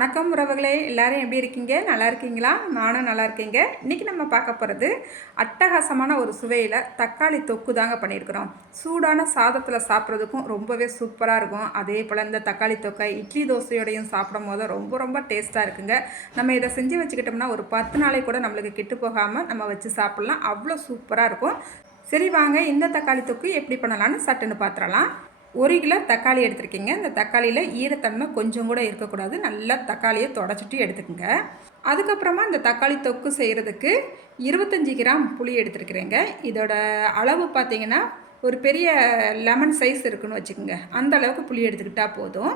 வணக்கம் உறவுகளே, எல்லாரும் எப்படி இருக்கீங்க? நல்லா இருக்கீங்களா? நானும் நல்லா இருக்கேங்க. இன்றைக்கி நம்ம பார்க்க போகிறது அட்டகாசமான ஒரு சுவையில் தக்காளி தொக்கு தாங்க பண்ணியிருக்கிறோம். சூடான சாதத்தில் சாப்பிட்றதுக்கும் ரொம்பவே சூப்பராக இருக்கும். அதே போல் இந்த தக்காளி தொக்கை இட்லி தோசையோடையும் சாப்பிடும் போது ரொம்ப ரொம்ப டேஸ்ட்டாக இருக்குங்க. நம்ம இதை செஞ்சு வச்சுக்கிட்டோம்னா ஒரு 10 நாளைக்கு கூட நம்மளுக்கு கெட்டு போகாமல் நம்ம வச்சு சாப்பிட்லாம். அவ்வளோ சூப்பராக இருக்கும். சரி வாங்க, இந்த தக்காளி தொக்கு எப்படி பண்ணலான்னு சட்டுன்னு பார்த்துடலாம். 1 கிலோ தக்காளி எடுத்துருக்கீங்க. இந்த தக்காளியில் ஈரத்தன்மை கொஞ்சம் கூட இருக்கக்கூடாது. நல்லா தக்காளியை தொடச்சிட்டு எடுத்துக்கோங்க. அதுக்கப்புறமா இந்த தக்காளி தொக்கு செய்கிறதுக்கு 25 கிராம் புளி எடுத்துருக்குறேங்க. இதோட அளவு பார்த்திங்கன்னா ஒரு பெரிய லெமன் சைஸ் இருக்குன்னு வச்சுக்கோங்க. அந்த அளவுக்கு புளி எடுத்துக்கிட்டால் போதும்.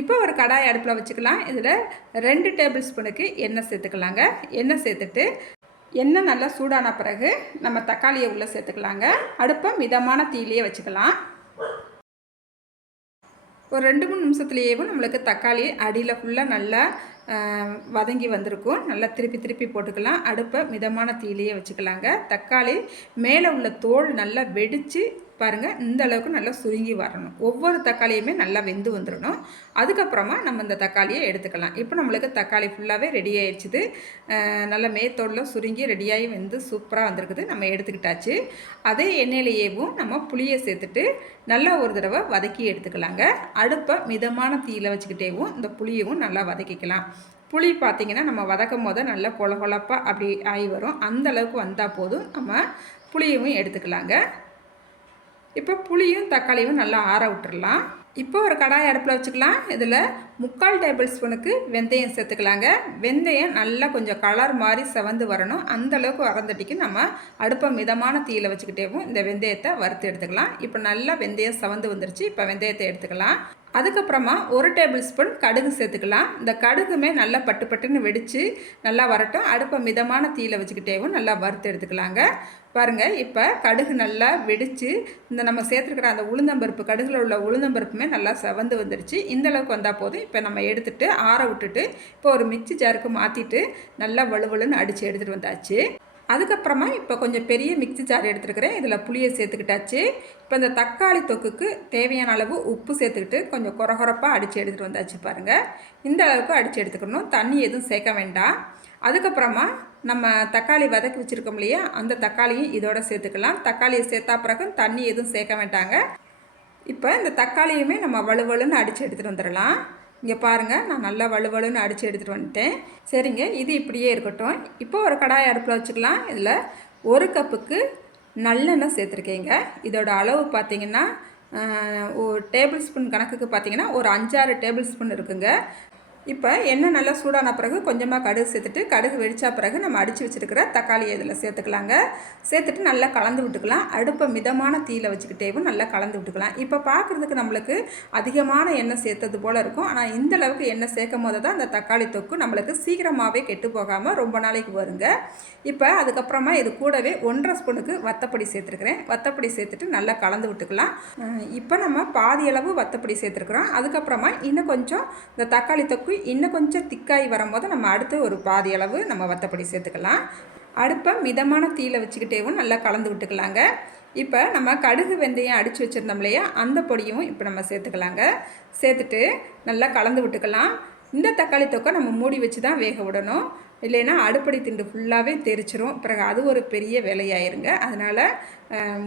இப்போ ஒரு கடாய் அடுப்பில் வச்சுக்கலாம். இதில் 2 டேபிள் ஸ்பூனுக்கு எண்ணெய் சேர்த்துக்கலாங்க. எண்ணெய் சேர்த்துட்டு எண்ணெய் நல்லா சூடான பிறகு நம்ம தக்காளியை உள்ளே சேர்த்துக்கலாங்க. அடுப்பை மிதமான தீயிலேயே வச்சுக்கலாம். ஒரு 2-3 நிமிஷத்துலேயே நம்மளுக்கு தக்காளி அடியில் ஃபுல்லாக நல்லா வதங்கி வந்திருக்கும். நல்லா திருப்பி திருப்பி போட்டுக்கலாம். அடுப்பை மிதமான தீயிலேயே வச்சுக்கலாங்க. தக்காளி மேலே உள்ள தோல் நல்லா வெடித்து பாருங்கள், இந்த அளவுக்கு நல்லா சுருங்கி வரணும். ஒவ்வொரு தக்காளியுமே நல்லா வெந்து வந்துடணும். அதுக்கப்புறமா நம்ம இந்த தக்காளியை எடுத்துக்கலாம். இப்போ நம்மளுக்கு தக்காளி ஃபுல்லாகவே ரெடி ஆயிடுச்சுது. நல்லா மேத்தோடில் சுருங்கி ரெடியாகி வெந்து சூப்பராக வந்திருக்குது. நம்ம எடுத்துக்கிட்டாச்சு. அதே எண்ணெயிலேயேவும் நம்ம புளியை சேர்த்துட்டு நல்லா ஒரு தடவை வதக்கி எடுத்துக்கலாங்க. அடுப்பை மிதமான தீயில் வச்சுக்கிட்டேவும் இந்த புளியவும் நல்லா வதக்கிக்கலாம். புளி பார்த்திங்கன்னா நம்ம வதக்கும் போது நல்லா கொலப்பாக அப்படி ஆகி வரும். அந்த அளவுக்கு வந்தால் போதும். நம்ம புளியவும் எடுத்துக்கலாங்க. இப்போ புளியும் தக்காளியும் நல்லா ஆற விட்டுடலாம். இப்போ ஒரு கடாய் அடுப்பில் வச்சுக்கலாம். இதில் 3/4 டேபிள் ஸ்பூனுக்கு வெந்தயம் சேர்த்துக்கலாங்க. வெந்தயம் நல்லா கொஞ்சம் கலர் மாதிரி செவந்து வரணும். அந்தளவுக்கு வரந்தட்டிக்கு நம்ம அடுப்பை மிதமான தீயில் வச்சுக்கிட்டேவும் இந்த வெந்தயத்தை வறுத்து எடுத்துக்கலாம். இப்போ நல்லா வெந்தயம் செவந்து வந்துருச்சு. இப்போ வெந்தயத்தை எடுத்துக்கலாம். அதுக்கப்புறமா 1 டேபிள் ஸ்பூன் கடுகு சேர்த்துக்கலாம். இந்த கடுகுமே நல்லா பட்டு பட்டுன்னு வெடித்து நல்லா வரட்டும். அடுப்பை மிதமான தீயில் வச்சுக்கிட்டேவும் நல்லா வறுத்து எடுத்துக்கலாங்க. பாருங்கள், இப்போ கடுகு நல்லா வெடித்து இந்த நம்ம சேர்த்துருக்கிற அந்த உளுந்தம்பருப்பு, கடுகில் உள்ள உளுந்தம்பருப்புமே நல்லா செவந்து வந்துடுச்சு. இந்தளவுக்கு வந்தால் போதும். இப்போ நம்ம எடுத்துகிட்டு ஆற விட்டுட்டு இப்போ ஒரு மிக்சி ஜாருக்கு மாற்றிட்டு நல்லா வலுவலுன்னு அடித்து எடுத்துகிட்டு வந்தாச்சு. அதுக்கப்புறமா இப்போ கொஞ்சம் பெரிய மிக்சி ஜார் எடுத்துருக்கிறேன். இதில் புளியை சேர்த்துக்கிட்டாச்சு. இப்போ இந்த தக்காளி தொக்குக்கு தேவையான அளவு உப்பு சேர்த்துக்கிட்டு கொஞ்சம் கொரகொரப்பாக அடித்து எடுத்துகிட்டு வந்தாச்சு. பாருங்கள், இந்த அளவுக்கு அடித்து எடுத்துக்கணும். தண்ணி எதுவும் சேர்க்க வேண்டாம். அதுக்கப்புறமா நம்ம தக்காளி வதக்கி வச்சுருக்கோம் இல்லையா, அந்த தக்காளியும் இதோட சேர்த்துக்கலாம். தக்காளியை சேர்த்தா பிறகு தண்ணி எதுவும் சேர்க்க வேண்டாங்க. இப்போ இந்த தக்காளியுமே நம்ம வலுவலுன்னு அடித்து எடுத்துகிட்டு வந்துடலாம். இங்கே பாருங்கள், நான் நல்லா வலுவலுன்னு அடித்து எடுத்துகிட்டு வந்துட்டேன். சரிங்க, இது இப்படியே இருக்கட்டும். இப்போ ஒரு கடாய் அடுப்பில் வச்சுக்கலாம். இதில் 1 கப்புக்கு நல்லெண்ணெய் சேர்த்துருக்கேங்க. இதோட அளவு பார்த்திங்கன்னா ஒரு டேபிள் ஸ்பூன் கணக்குக்கு பார்த்திங்கன்னா ஒரு 5-6 டேபிள் ஸ்பூன் இருக்குங்க. இப்போ எண்ணெய் நல்லா சூடான பிறகு கொஞ்சமாக கடுகு சேர்த்துட்டு கடுகு வெடித்த பிறகு நம்ம அடித்து வச்சுருக்கிற தக்காளியை இதில் சேர்த்துக்கலாங்க. சேர்த்துட்டு நல்லா கலந்து விட்டுக்கலாம். அடுப்பை மிதமான தீயில் வச்சுக்கிட்டேவும் நல்லா கலந்து விட்டுக்கலாம். இப்போ பார்க்குறதுக்கு நம்மளுக்கு அதிகமான எண்ணெய் சேர்த்தது போல் இருக்கும். ஆனால் இந்த அளவுக்கு எண்ணெய் சேர்க்கும் போது தான் இந்த தக்காளி தொக்கு நம்மளுக்கு சீக்கிரமாகவே கெட்டு போகாமல் ரொம்ப நாளைக்கு வருங்க. இப்போ அதுக்கப்புறமா இது கூடவே 1.5 ஸ்பூனுக்கு வத்தப்பொடி சேர்த்துருக்குறேன். வத்தப்பொடி சேர்த்துட்டு நல்லா கலந்து விட்டுக்கலாம். இப்போ நம்ம பாதி அளவு வத்தப்பொடி சேர்த்துருக்குறோம். அதுக்கப்புறமா இன்னும் கொஞ்சம் இந்த தக்காளி தொக்கு இன்னும் கொஞ்சம் திக்காகி வரும்போது நம்ம அடுத்து ஒரு பாதி அளவு நம்ம வத்தப்பொடி சேர்த்துக்கலாம். அடுப்பை மிதமான தீயில் வச்சுக்கிட்டேவும் நல்லா கலந்து விட்டுக்கலாங்க. இப்போ நம்ம கடுகு வெந்தயம் அடித்து வச்சுருந்தோம் இல்லையா, அந்த பொடியும் இப்போ நம்ம சேர்த்துக்கலாங்க. சேர்த்துட்டு நல்லா கலந்து விட்டுக்கலாம். இந்த தக்காளி தொக்கை நம்ம மூடி வச்சு தான் வேக விடணும். இல்லைன்னா அடுப்படி திண்டு ஃபுல்லாகவே தெரிச்சிரும். பிறகு அது ஒரு பெரிய வேலையாயிருங்க. அதனால்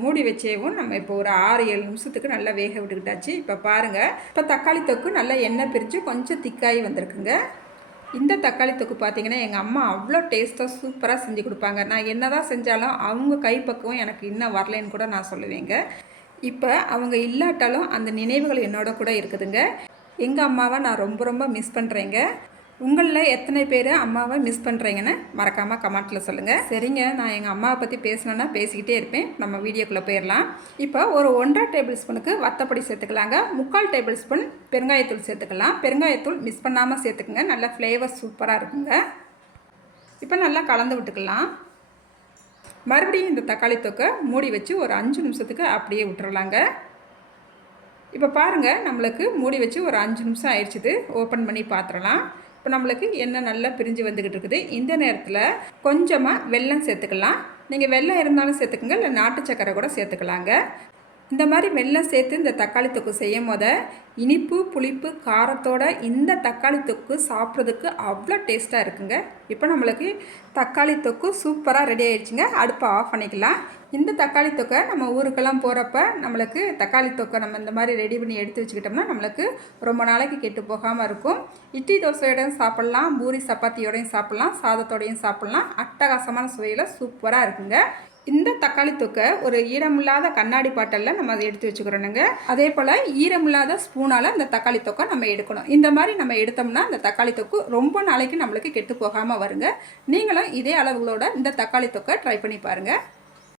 மூடி வச்சேவும் நம்ம இப்போ ஒரு 6-7 நிமிஷத்துக்கு நல்லா வேக விட்டுக்கிட்டாச்சு. இப்போ பாருங்கள், இப்போ தக்காளி தொக்கு நல்லா எண்ணெய் பிரித்து கொஞ்சம் திக்காகி வந்திருக்குங்க. இந்த தக்காளி தொக்கு பார்த்திங்கன்னா எங்கள் அம்மா அவ்வளோ டேஸ்ட்டாக சூப்பராக செஞ்சு கொடுப்பாங்க. நான் என்ன தான் செஞ்சாலும் அவங்க கைப்பக்குவம் எனக்கு இன்னும் வரலைன்னு கூட நான் சொல்லுவேங்க. இப்போ அவங்க இல்லாட்டாலும் அந்த நினைவுகள் என்னோட கூட இருக்குதுங்க. எங்கள் அம்மாவை நான் ரொம்ப ரொம்ப மிஸ் பண்ணுறேங்க. உங்களில் எத்தனை பேர் அம்மாவை மிஸ் பண்ணுறீங்கன்னு மறக்காமல் கமெண்ட்டில் சொல்லுங்கள். சரிங்க, நான் எங்கள் அம்மாவை பற்றி பேசணுன்னா பேசிக்கிட்டே இருப்பேன். நம்ம வீடியோக்குள்ளே போயிடலாம். இப்போ ஒரு 1.5 டேபிள் ஸ்பூனுக்கு வத்தப்பொடி சேர்த்துக்கலாங்க. 3/4 டேபிள் ஸ்பூன் பெருங்காயத்தூள் சேர்த்துக்கலாம். பெருங்காயத்தூள் மிஸ் பண்ணாமல் சேர்த்துக்குங்க. நல்ல ஃப்ளேவர் சூப்பராக இருக்குங்க. இப்போ நல்லா கலந்து விட்டுக்கலாம். மறுபடியும் இந்த தக்காளி தொக்கை மூடி வச்சு ஒரு 5 நிமிஷத்துக்கு அப்படியே விட்டுறலாங்க. இப்போ பாருங்கள், நம்மளுக்கு மூடி வச்சு ஒரு 5 நிமிஷம் ஆயிடுச்சுது. ஓப்பன் பண்ணி பார்த்துடலாம். இப்போ நம்மளுக்கு எண்ணெய் நல்லா பிரிஞ்சு வந்துக்கிட்டு இருக்குது. இந்த நேரத்தில் கொஞ்சமாக வெல்லம் சேர்த்துக்கலாம். நீங்கள் வெல்லம் இருந்தாலும் சேர்த்துக்குங்க, இல்லை நாட்டு சக்கரை கூட சேர்த்துக்கலாங்க. இந்த மாதிரி வெல்லம் சேர்த்து இந்த தக்காளி தொக்கு செய்யும் போது இனிப்பு புளிப்பு காரத்தோட இந்த தக்காளி தொக்கு சாப்பிட்றதுக்கு அவ்வளோ டேஸ்ட்டாக இருக்குங்க. இப்போ நம்மளுக்கு தக்காளி தொக்கு சூப்பராக ரெடி ஆயிடுச்சுங்க. அடுப்பை ஆஃப் பண்ணிக்கலாம். இந்த தக்காளி தொக்கை நம்ம ஊருக்கெல்லாம் போகிறப்ப நம்மளுக்கு தக்காளி தொக்கை நம்ம இந்த மாதிரி ரெடி பண்ணி எடுத்து வச்சுக்கிட்டோம்னா நம்மளுக்கு ரொம்ப நாளைக்கு கெட்டு போகாமல் இருக்கும். இட்லி தோசையோடையும் சாப்பிட்லாம், பூரி சப்பாத்தியோடையும் சாப்பிட்லாம், சாதத்தோடையும் சாப்பிட்லாம். அட்டகாசமான சுவையில் சூப்பராக இருக்குங்க. இந்த தக்காளி தொக்கை ஒரு ஈரமில்லாத கண்ணாடி பாட்டிலில் நம்ம அதை எடுத்து வச்சுக்கிறோனுங்க. அதே போல் ஈரமில்லாத ஸ்பூனால் இந்த தக்காளி தொக்கை நம்ம எடுக்கணும். இந்த மாதிரி நம்ம எடுத்தோம்னா இந்த தக்காளி தொக்கு ரொம்ப நாளைக்கு நம்மளுக்கு கெட்டு போகாமல் வருங்க. நீங்களும் இதே அளவுகளோட இந்த தக்காளி தொக்கை ட்ரை பண்ணி பாருங்கள்.